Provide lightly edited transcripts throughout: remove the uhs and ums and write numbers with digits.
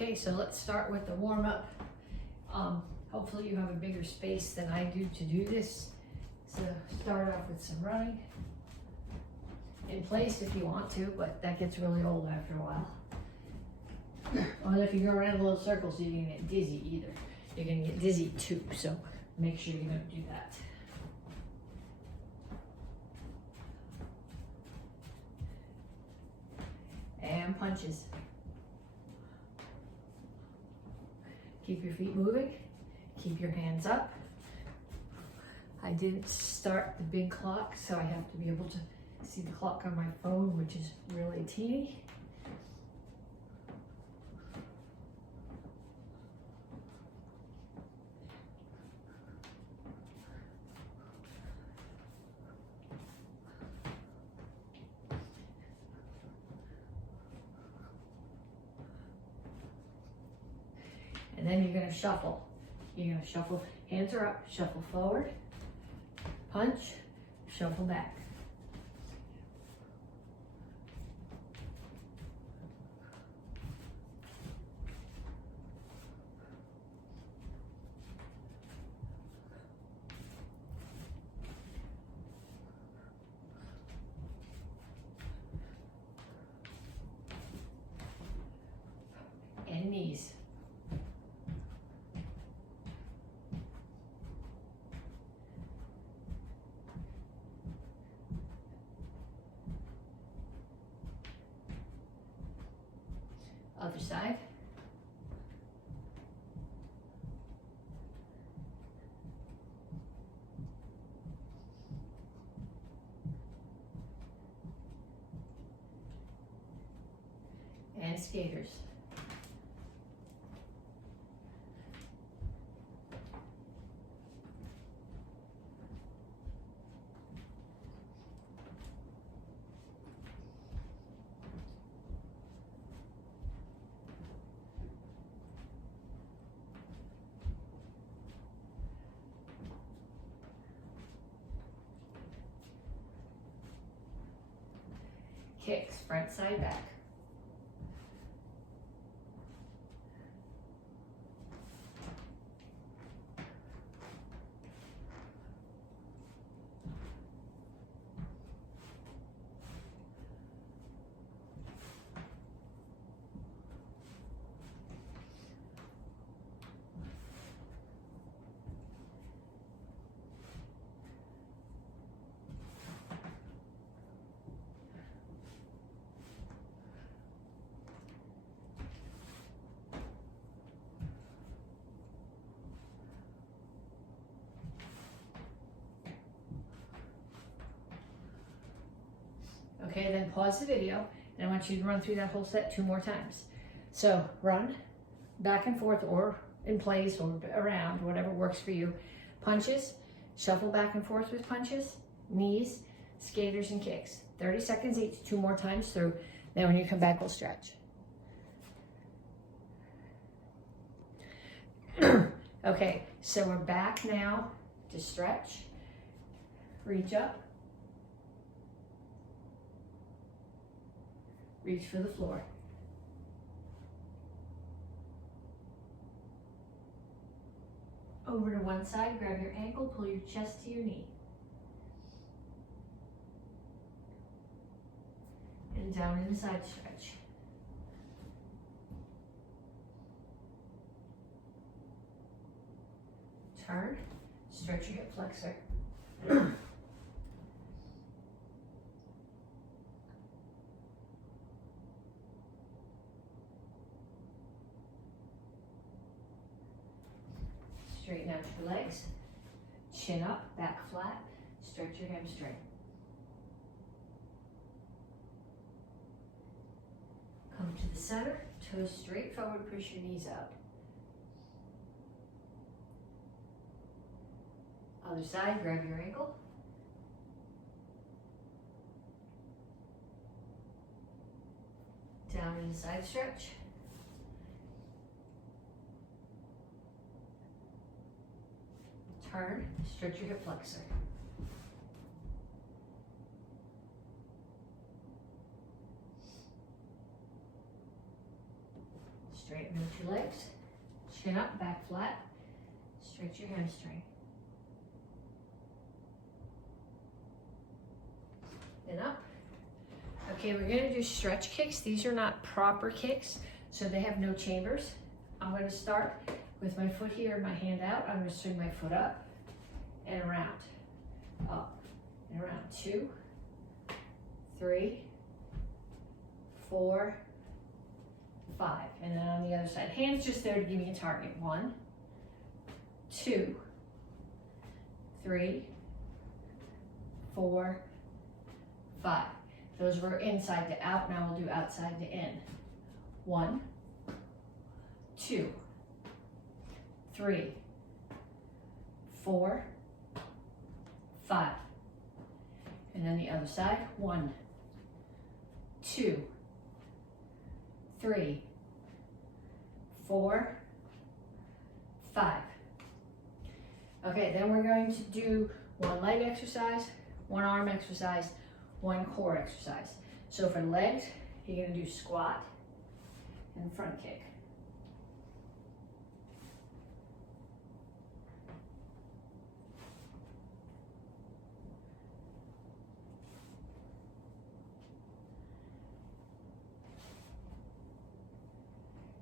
Okay, so let's start with the warm up. Hopefully you have a bigger space than I do to do this. So start off with some running. In place if you want to, but that gets really old after a while. Or if you go around in little circles, you're gonna get dizzy either. You're gonna get dizzy too, so make sure you don't do that. And punches. Keep your feet moving. Keep your hands up. I didn't start the big clock, so I have to be able to see the clock on my phone, which is really teeny. And then you're gonna shuffle. You're gonna shuffle, hands are up, shuffle forward, punch, shuffle back. And knees. Other side. And skaters. Kicks, front, side, back. Okay, then pause the video, and I want you to run through that whole set 2 more times. So run back and forth or in place or around, whatever works for you. Punches, shuffle back and forth with punches, knees, skaters, and kicks. 30 seconds each, 2 more times through. Then when you come back, we'll stretch. Okay, so we're back now to stretch. Reach up. Reach for the floor. Over to one side, grab your ankle, pull your chest to your knee. And down in the side stretch. Turn, stretch your hip flexor. Straighten out your legs, chin up, back flat, stretch your hamstring. Come to the center, toes straight forward, push your knees out. Other side, grab your ankle. Down in the side stretch. Turn, stretch your hip flexor. Straighten your 2 legs, chin up, back flat, stretch your hamstring. Then up. Okay, we're gonna do stretch kicks. These are not proper kicks, so they have no chambers. I'm gonna start with my foot here and my hand out. I'm gonna swing my foot up and around, up and around. 2, 3, 4, 5. And then on the other side, hands just there to give me a target. 1, 2, 3, 4, 5. Those were inside to out. Now we'll do outside to in. 1, 2, 3, 4, 5. And then the other side. 1, 2, 3, 4, 5. Okay, then we're going to do 1 leg exercise, 1 arm exercise, 1 core exercise. So for legs, you're gonna do squat and front kick.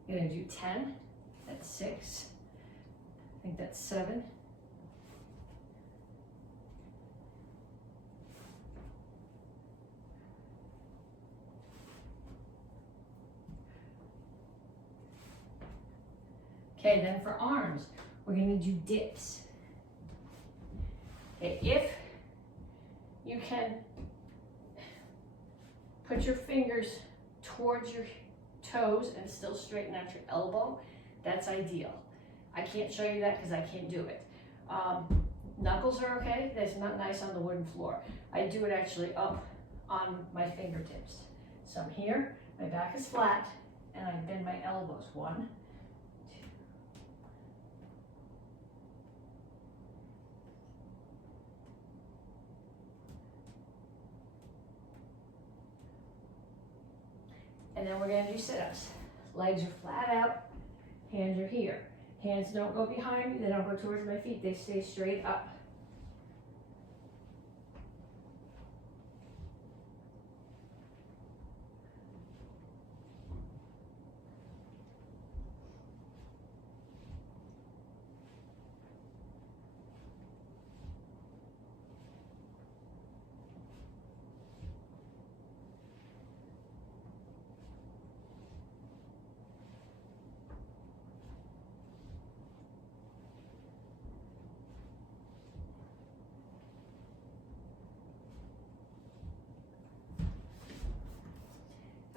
You're gonna do 10, that's 6, I think that's 7. Okay, then for arms, we're gonna do dips. Okay, if you can put your fingers towards your toes and still straighten out your elbow, that's ideal. I can't show you that because I can't do it. Knuckles are okay, that's not nice on the wooden floor. I do it actually up on my fingertips. So I'm here, my back is flat, and I bend my elbows. 1, 2. And then we're gonna do sit-ups. Legs are flat out, hands are here. Hands don't go behind me, they don't go towards my feet, they stay straight up.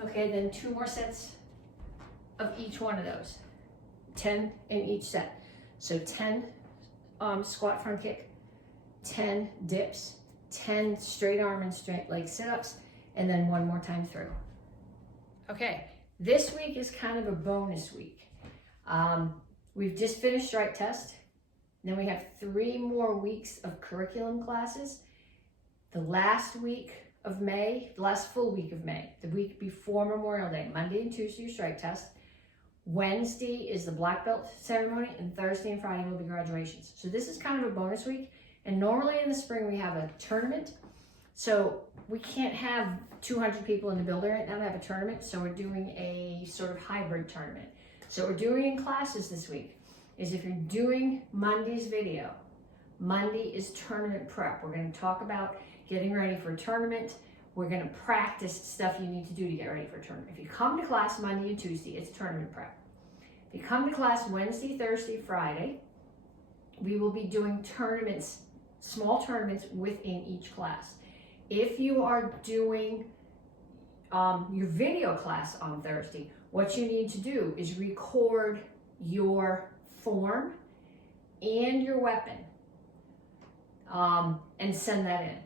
Okay, then 2 more sets of each one of those. 10 in each set. So 10 squat front kick, 10 dips, 10 straight arm and straight leg sit-ups, and then 1 more time through. Okay, this week is kind of a bonus week. We've just finished strike test. Then we have 3 more weeks of curriculum classes. The last week of May, the last full week of May, the week before Memorial Day, Monday and Tuesday your strike test. Wednesday is the black belt ceremony, and Thursday and Friday will be graduations. So this is kind of a bonus week, and normally in the spring we have a tournament. So we can't have 200 people in the building right now to have a tournament, so we're doing a sort of hybrid tournament. So what we're doing in classes this week is, if you're doing Monday's video, Monday is tournament prep. We're going to talk about getting ready for a tournament. We're going to practice stuff you need to do to get ready for a tournament. If you come to class Monday and Tuesday, it's tournament prep. If you come to class Wednesday, Thursday, Friday, we will be doing tournaments, small tournaments within each class. If you are doing your video class on Thursday, what you need to do is record your form and your weapon and send that in.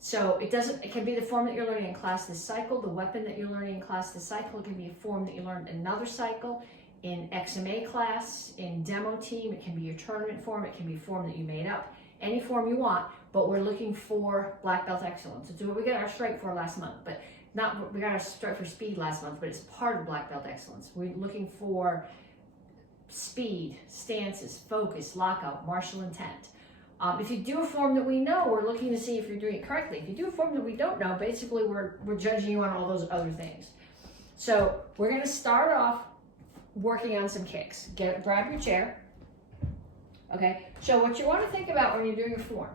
So it can be the form that you're learning in class this cycle, the weapon that you're learning in class this cycle. It can be a form that you learned another cycle, in XMA class, in demo team. It can be your tournament form. It can be a form that you made up. Any form you want, but we're looking for black belt excellence. It's what we got our strike for last month. But we got our Strive for Speed last month, but it's part of Black Belt Excellence. We're looking for speed, stances, focus, lockout, martial intent. If you do a form that we know, we're looking to see if you're doing it correctly. If you do a form that we don't know, basically we're judging you on all those other things. So we're going to start off working on some kicks. Grab your chair. Okay. So what you want to think about when you're doing a form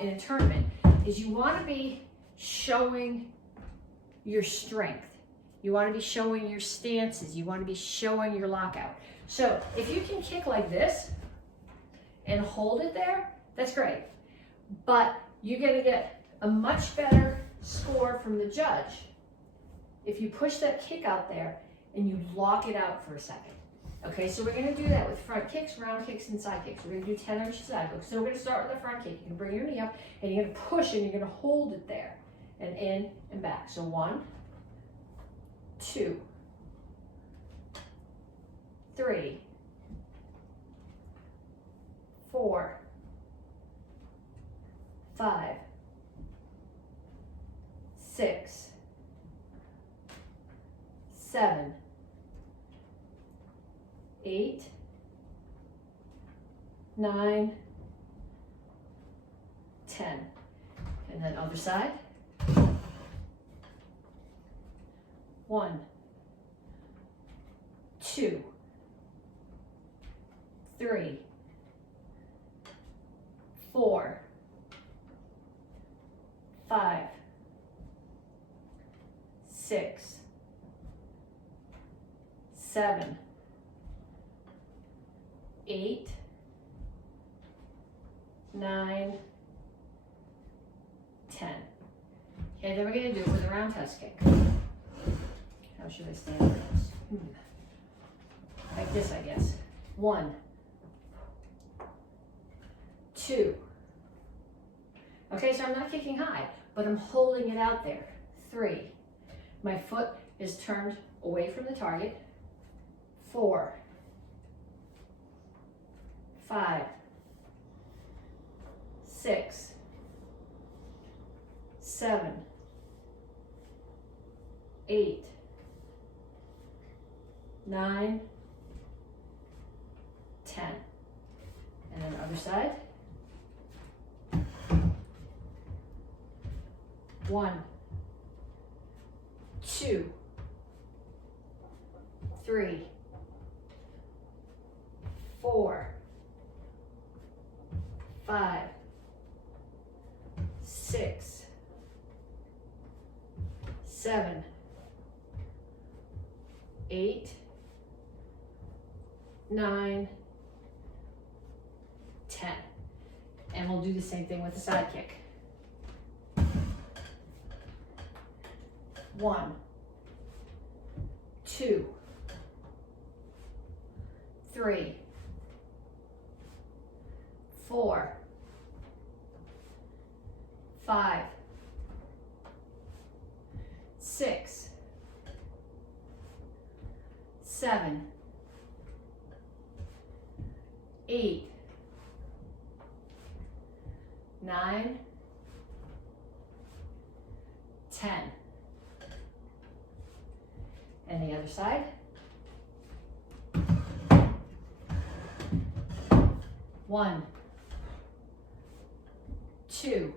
in a tournament is you want to be showing your strength. You want to be showing your stances. You want to be showing your lockout. So if you can kick like this and hold it there, that's great. But you're going to get a much better score from the judge if you push that kick out there and you lock it out for a second. Okay, so we're going to do that with front kicks, round kicks, and side kicks. We're going to do 10 on each side. So we're going to start with the front kick. You can bring your knee up and you're going to push and you're going to hold it there and in and back. So 1, 2, 3, 4, 5, 6, 7, 8, 9, 10. And then other side. 1, 2, 3, 4, 5, 6, 7, 8, 9, 10. Okay, then we're going to do it with a roundhouse kick. How should I stand for this? Like this, I guess. 1, 2. Okay, so I'm not kicking high, but I'm holding it out there. 3. My foot is turned away from the target. 4, 5, 6, 7, 8, 9, 10. And then the other side. 1, 2, 3, 4, 5, 6, 7, 8, 9, 10. And we'll do the same thing with the side kick. 1, 2, 3, 4, 5, 6, 7, 8, 9, 10. And the other side. 1, 2,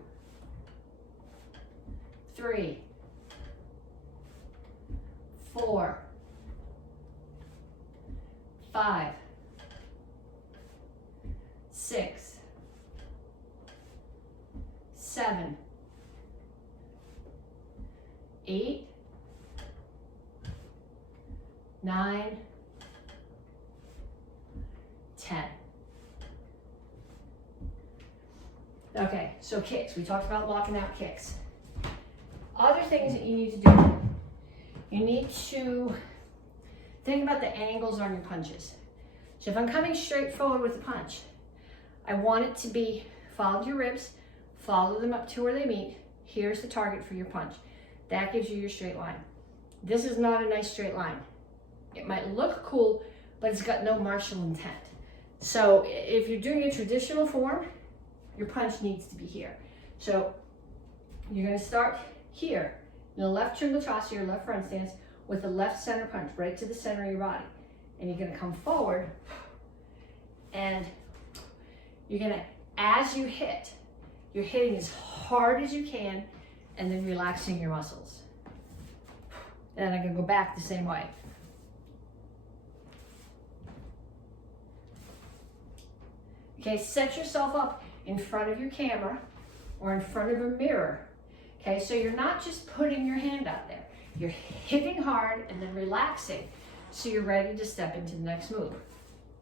3, 4, 5, 6, 7, 8, 9, 10. Okay, so kicks. We talked about locking out kicks. Other things that you need to do. You need to think about the angles on your punches. So if I'm coming straight forward with a punch, I want it to be follow your ribs, follow them up to where they meet. Here's the target for your punch. That gives you your straight line. This is not a nice straight line. It might look cool, but it's got no martial intent. So if you're doing a traditional form, your punch needs to be here. So you're going to start here Your left triangle toss, your left front stance with the left center punch right to the center of your body. And you're gonna come forward and you're gonna, as you hit, you're hitting as hard as you can and then relaxing your muscles. And then I'm gonna go back the same way. Okay, set yourself up in front of your camera or in front of a mirror. Okay, so you're not just putting your hand out there. You're hitting hard and then relaxing so you're ready to step into the next move.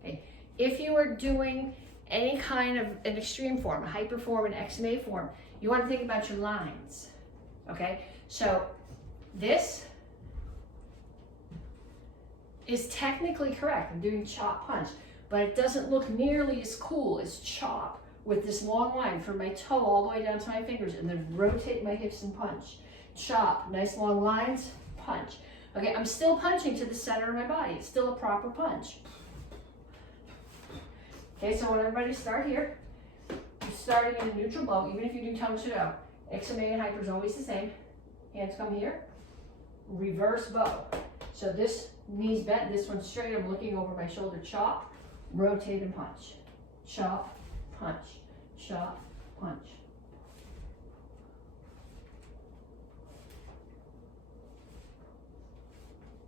Okay, if you are doing any kind of an extreme form, a hyper form, an XMA form, you want to think about your lines. Okay, so this is technically correct. I'm doing chop punch, but it doesn't look nearly as cool as chop with this long line from my toe all the way down to my fingers and then rotate my hips and punch. Chop, nice long lines, punch. Okay, I'm still punching to the center of my body. It's still a proper punch. Okay, so I want everybody to start here. You're starting in a neutral bow, even if you do tongue to out. XMA and hyper is always the same. Hands come here. Reverse bow. So this knee's bent, this one's straight. I'm looking over my shoulder. Chop, rotate and punch. Chop, punch, chop, punch.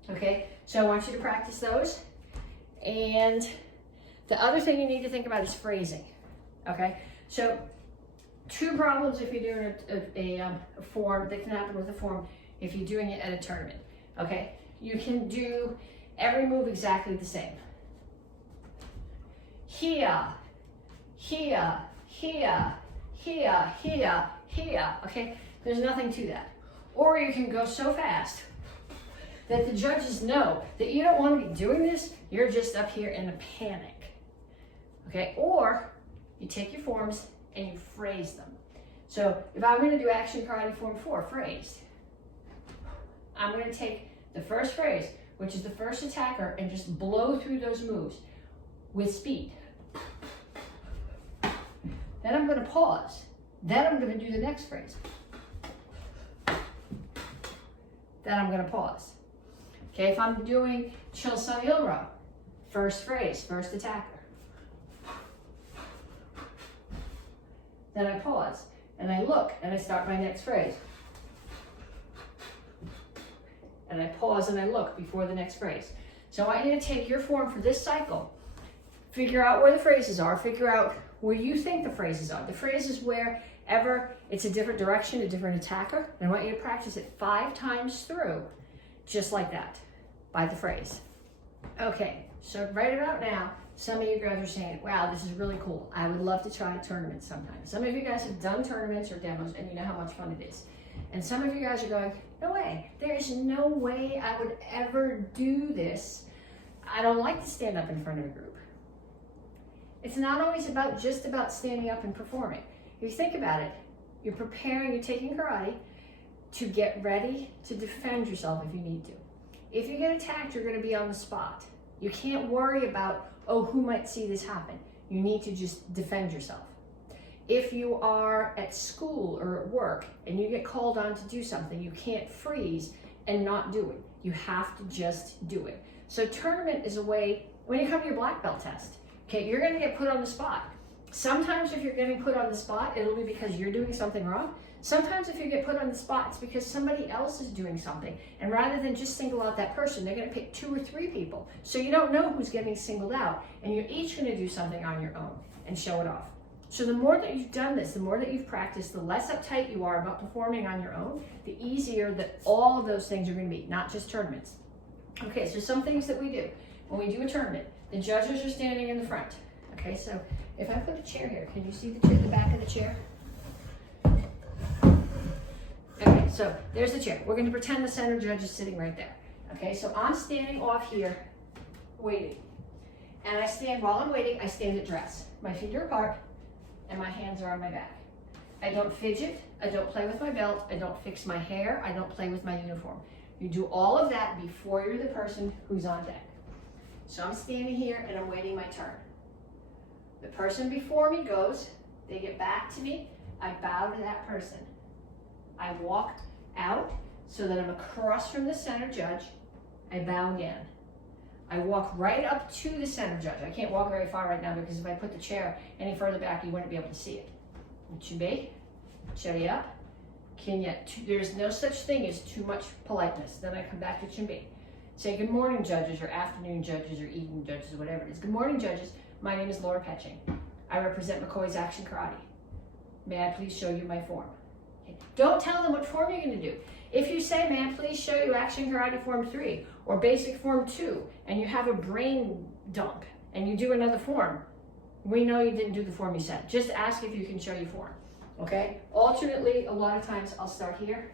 Okay, so I want you to practice those. And the other thing you need to think about is phrasing. Okay, so two problems if you're doing a form that can happen with a form if you're doing it at a tournament. Okay, you can do every move exactly the same. Here, here, here, here, here, here, okay? There's nothing to that. Or you can go so fast that the judges know that you don't want to be doing this, you're just up here in a panic, okay? Or you take your forms and you phrase them. So if I'm going to do action karate form 4, phrased, I'm going to take the first phrase, which is the first attacker, and just blow through those moves with speed. Then I'm going to pause. Then I'm going to do the next phrase. Then I'm going to pause. Okay, if I'm doing Chilsun Ilro, first phrase, first attacker. Then I pause and I look and I start my next phrase. And I pause and I look before the next phrase. So I want you to take your form for this cycle, figure out where the phrases are, figure out where you think the phrases are. The phrase is wherever it's a different direction, a different attacker. And I want you to practice it 5 times through, just like that, by the phrase. Okay, so right about now, some of you guys are saying, wow, this is really cool. I would love to try a tournament sometime. Some of you guys have done tournaments or demos and you know how much fun it is. And some of you guys are going, no way, there is no way I would ever do this. I don't like to stand up in front of a group. It's not always just about standing up and performing. If you think about it, you're preparing, you're taking karate to get ready to defend yourself if you need to. If you get attacked, you're going to be on the spot. You can't worry about, oh, who might see this happen? You need to just defend yourself. If you are at school or at work and you get called on to do something, you can't freeze and not do it. You have to just do it. So tournament is a way, when you come to your black belt test, okay, you're going to get put on the spot. Sometimes if you're getting put on the spot, it'll be because you're doing something wrong. Sometimes if you get put on the spot, it's because somebody else is doing something. And rather than just single out that person, they're going to pick 2 or 3 people. So you don't know who's getting singled out. And you're each going to do something on your own and show it off. So the more that you've done this, the more that you've practiced, the less uptight you are about performing on your own, the easier that all of those things are going to be, not just tournaments. Okay, so some things that we do when we do a tournament, the judges are standing in the front. Okay, so if I put a chair here, can you see the back of the chair? Okay, so there's the chair. We're going to pretend the center judge is sitting right there. Okay, so I'm standing off here, waiting. And I stand, while I'm waiting, I stand at dress. My feet are apart, and my hands are on my back. I don't fidget, I don't play with my belt, I don't fix my hair, I don't play with my uniform. You do all of that before you're the person who's on deck. So I'm standing here and I'm waiting my turn. The person before me goes, they get back to me, I bow to that person. I walk out, so that I'm across from the center judge. I bow again. I walk right up to the center judge. I can't walk very far right now because if I put the chair any further back, you wouldn't be able to see it. Chumbe, chari up, kinya. There's no such thing as too much politeness. Then I come back to chumbe. Say good morning, judges, or afternoon judges, or evening judges, or whatever it is. Good morning, judges. My name is Laura Petsching. I represent MAKO's Action Karate. May I please show you my form? Okay. Don't tell them what form you're going to do. If you say, may I please show you Action Karate Form 3 or Basic Form 2, and you have a brain dump and you do another form, we know you didn't do the form you said. Just ask if you can show you form. Okay? Alternately, a lot of times I'll start here.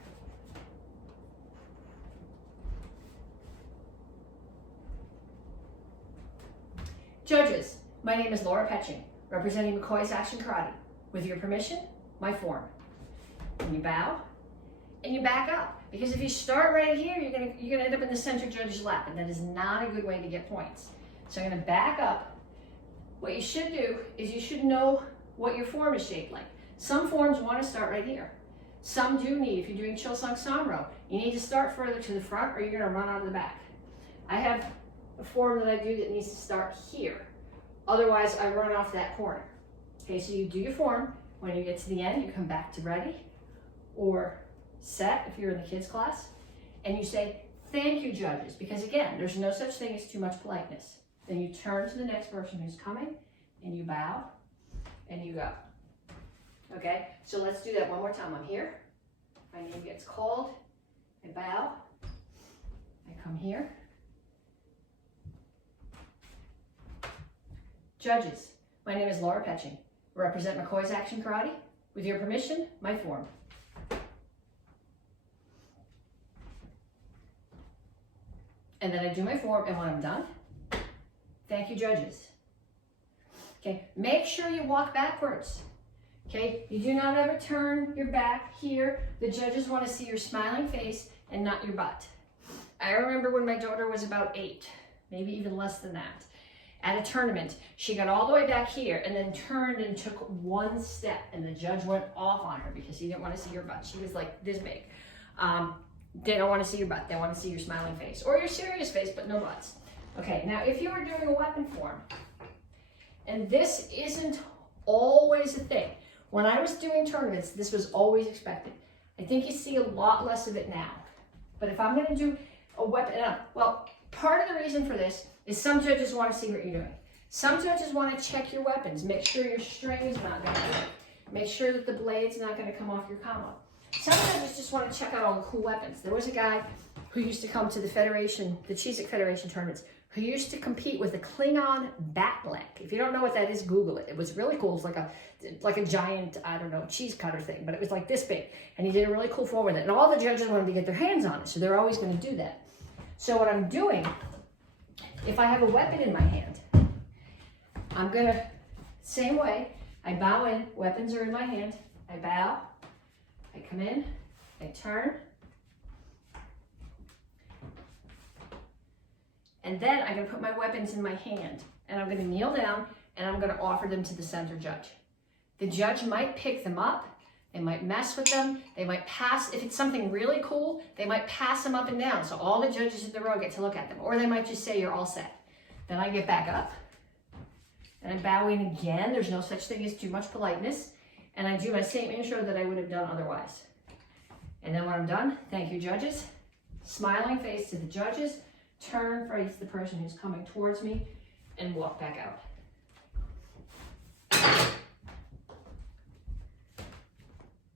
Judges, my name is Laura Petsching, representing MAKO's Action Karate. With your permission, my form. And you bow, and you back up. Because if you start right here, you're gonna end up in the center judge's lap, and that is not a good way to get points. So I'm gonna back up. What you should do is you should know what your form is shaped like. Some forms want to start right here. Some do need, if you're doing Chilsung Samro, you need to start further to the front or you're gonna run out of the back. I have a form that I do that needs to start here. Otherwise, I run off that corner. Okay, so you do your form. When you get to the end, you come back to ready or set if you're in the kids class, and you say, thank you, judges, because again, there's no such thing as too much politeness. Then you turn to the next person who's coming, and you bow, and you go. Okay, so let's do that one more time. I'm here, my name gets called, I bow, I come here. Judges, my name is Laura Petsching. I represent MAKO's Action Karate. With your permission, my form. And then I do my form, and when I'm done, thank you, judges. Okay, make sure you walk backwards. Okay, you do not ever turn your back here. The judges want to see your smiling face and not your butt. I remember when my daughter was about 8, maybe even less than that. At a tournament, she got all the way back here and then turned and took one step, and the judge went off on her because he didn't want to see her butt. She was like this big. They don't want to see your butt. They want to see your smiling face or your serious face, but no butts. Okay, now if you were doing a weapon form, and this isn't always a thing. When I was doing tournaments, this was always expected. I think you see a lot less of it now. But if I'm going to do a weapon, well, part of the reason for this is some judges want to see what you're doing. Some judges want to check your weapons, make sure your string is not going to break, make sure that the blade's not going to come off your combo. Some judges just want to check out all the cool weapons. There was a guy who used to come to the Federation, the Cheez-It Federation tournaments, who used to compete with a Klingon bat'lek. If you don't know what that is, Google it. It was really cool. It's like a giant, I don't know, cheese cutter thing, but it was like this big. And he did a really cool form with it. And all the judges wanted to get their hands on it, so they're always going to do that. So what I'm doing, if I have a weapon in my hand, I'm going to, same way, I bow in, weapons are in my hand, I bow, I come in, I turn, and then I'm going to put my weapons in my hand, and I'm going to kneel down, and I'm going to offer them to the center judge. The judge might pick them up, they might mess with them, they might pass, if it's something really cool, they might pass them up and down, so all the judges in the row get to look at them, or they might just say, you're all set. Then I get back up, and I'm bowing again. There's no such thing as too much politeness. And I do my same intro that I would have done otherwise. And then when I'm done, thank you, judges. Smiling face to the judges, turn, face the person who's coming towards me, and walk back out.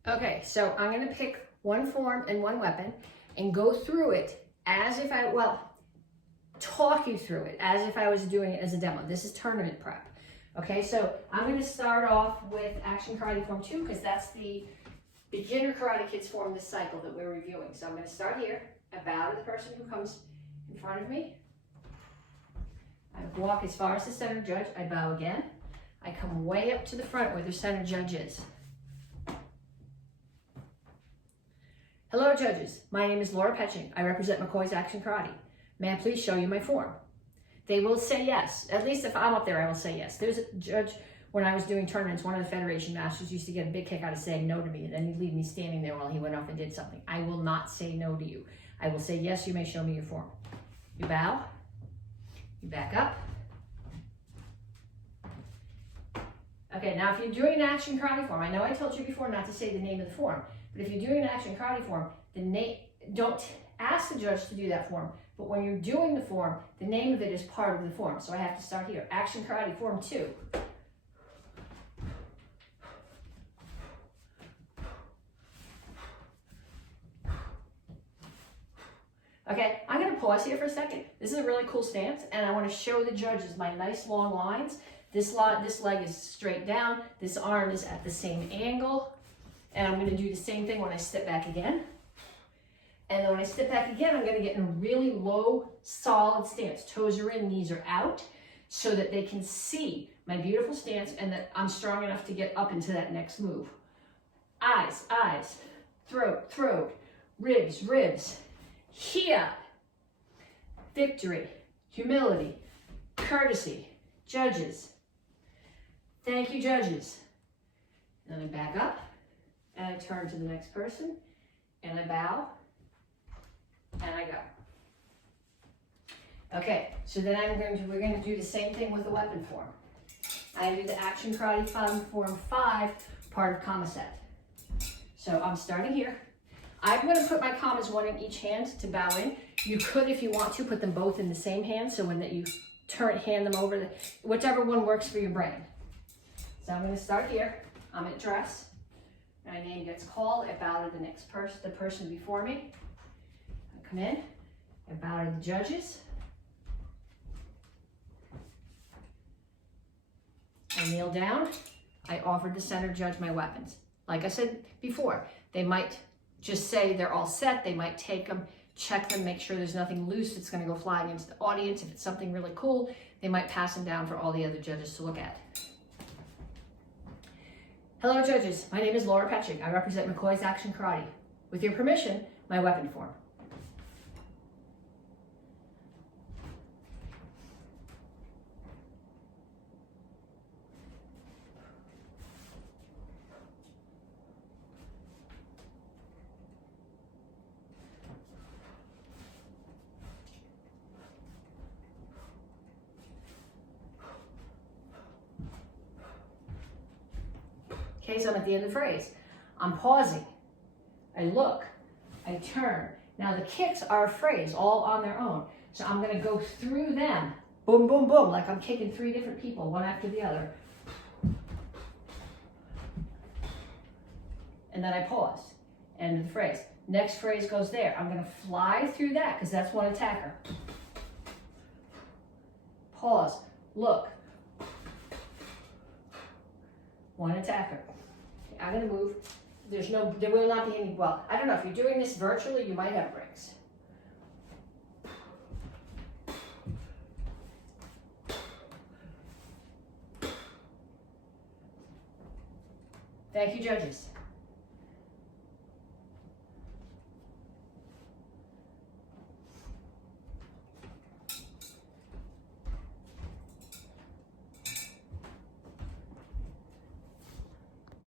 Okay, so I'm gonna pick one form and one weapon and go through it as if talk you through it as if I was doing it as a demo. This is tournament prep. Okay, so I'm going to start off with Action Karate Form 2 because that's the beginner Karate Kids form this cycle that we're reviewing. So I'm going to start here. I bow to the person who comes in front of me. I walk as far as the center judge. I bow again. I come way up to the front where the center judge is. Hello, judges. My name is Laura Petsching. I represent MAKO's Action Karate. May I please show you my form? They will say yes. At least if I'm up there, I will say yes. There's a judge when I was doing tournaments, one of the Federation masters used to get a big kick out of saying no to me, and then he'd leave me standing there while he went off and did something. I will not say no to you. I will say, yes, you may show me your form. You bow, you back up. Okay, now if you're doing an action karate form, I know I told you before not to say the name of the form, but if you're doing an action karate form, don't ask the judge to do that form, but when you're doing the form, the name of it is part of the form. So I have to start here. Action karate form 2. Okay, I'm going to pause here for a second. This is a really cool stance, and I want to show the judges my nice long lines. This leg is straight down. This arm is at the same angle. And I'm going to do the same thing when I step back again. And then when I step back again, I'm going to get in a really low, solid stance. Toes are in, knees are out, so that they can see my beautiful stance and that I'm strong enough to get up into that next move. Eyes, eyes, throat, throat, ribs, ribs. Here, victory, humility, courtesy, judges. Thank you, judges. Then I back up, and I turn to the next person, and I bow, and I go. Okay, so then we're going to do the same thing with the weapon form. I do the action karate form 5, part of kama set. So I'm starting here. I'm going to put my kamas one in each hand to bow in. You could, if you want to, put them both in the same hand, so when that you hand them over, whichever one works for your brain. So I'm going to start here. I'm at dress. My name gets called. I bow to the next person, the person before me. I come in. I bow to the judges. I kneel down. I offer the center judge my weapons. Like I said before, they might just say they're all set. They might take them, check them, make sure there's nothing loose that's going to go flying into the audience. If it's something really cool, they might pass them down for all the other judges to look at. Hello, judges. My name is Laura Petsching. I represent McCoy's Action Karate. With your permission, my weapon form. Okay, so I'm at the end of the phrase. I'm pausing. I look. I turn. Now the kicks are a phrase all on their own. So I'm going to go through them. Boom, boom, boom, like I'm kicking 3 different people, one after the other. And then I pause. End of the phrase. Next phrase goes there. I'm going to fly through that because that's one attacker. Pause. Look. One attacker. I'm going to move. There will not be any, well, I don't know, if you're doing this virtually, you might have breaks. Thank you, judges.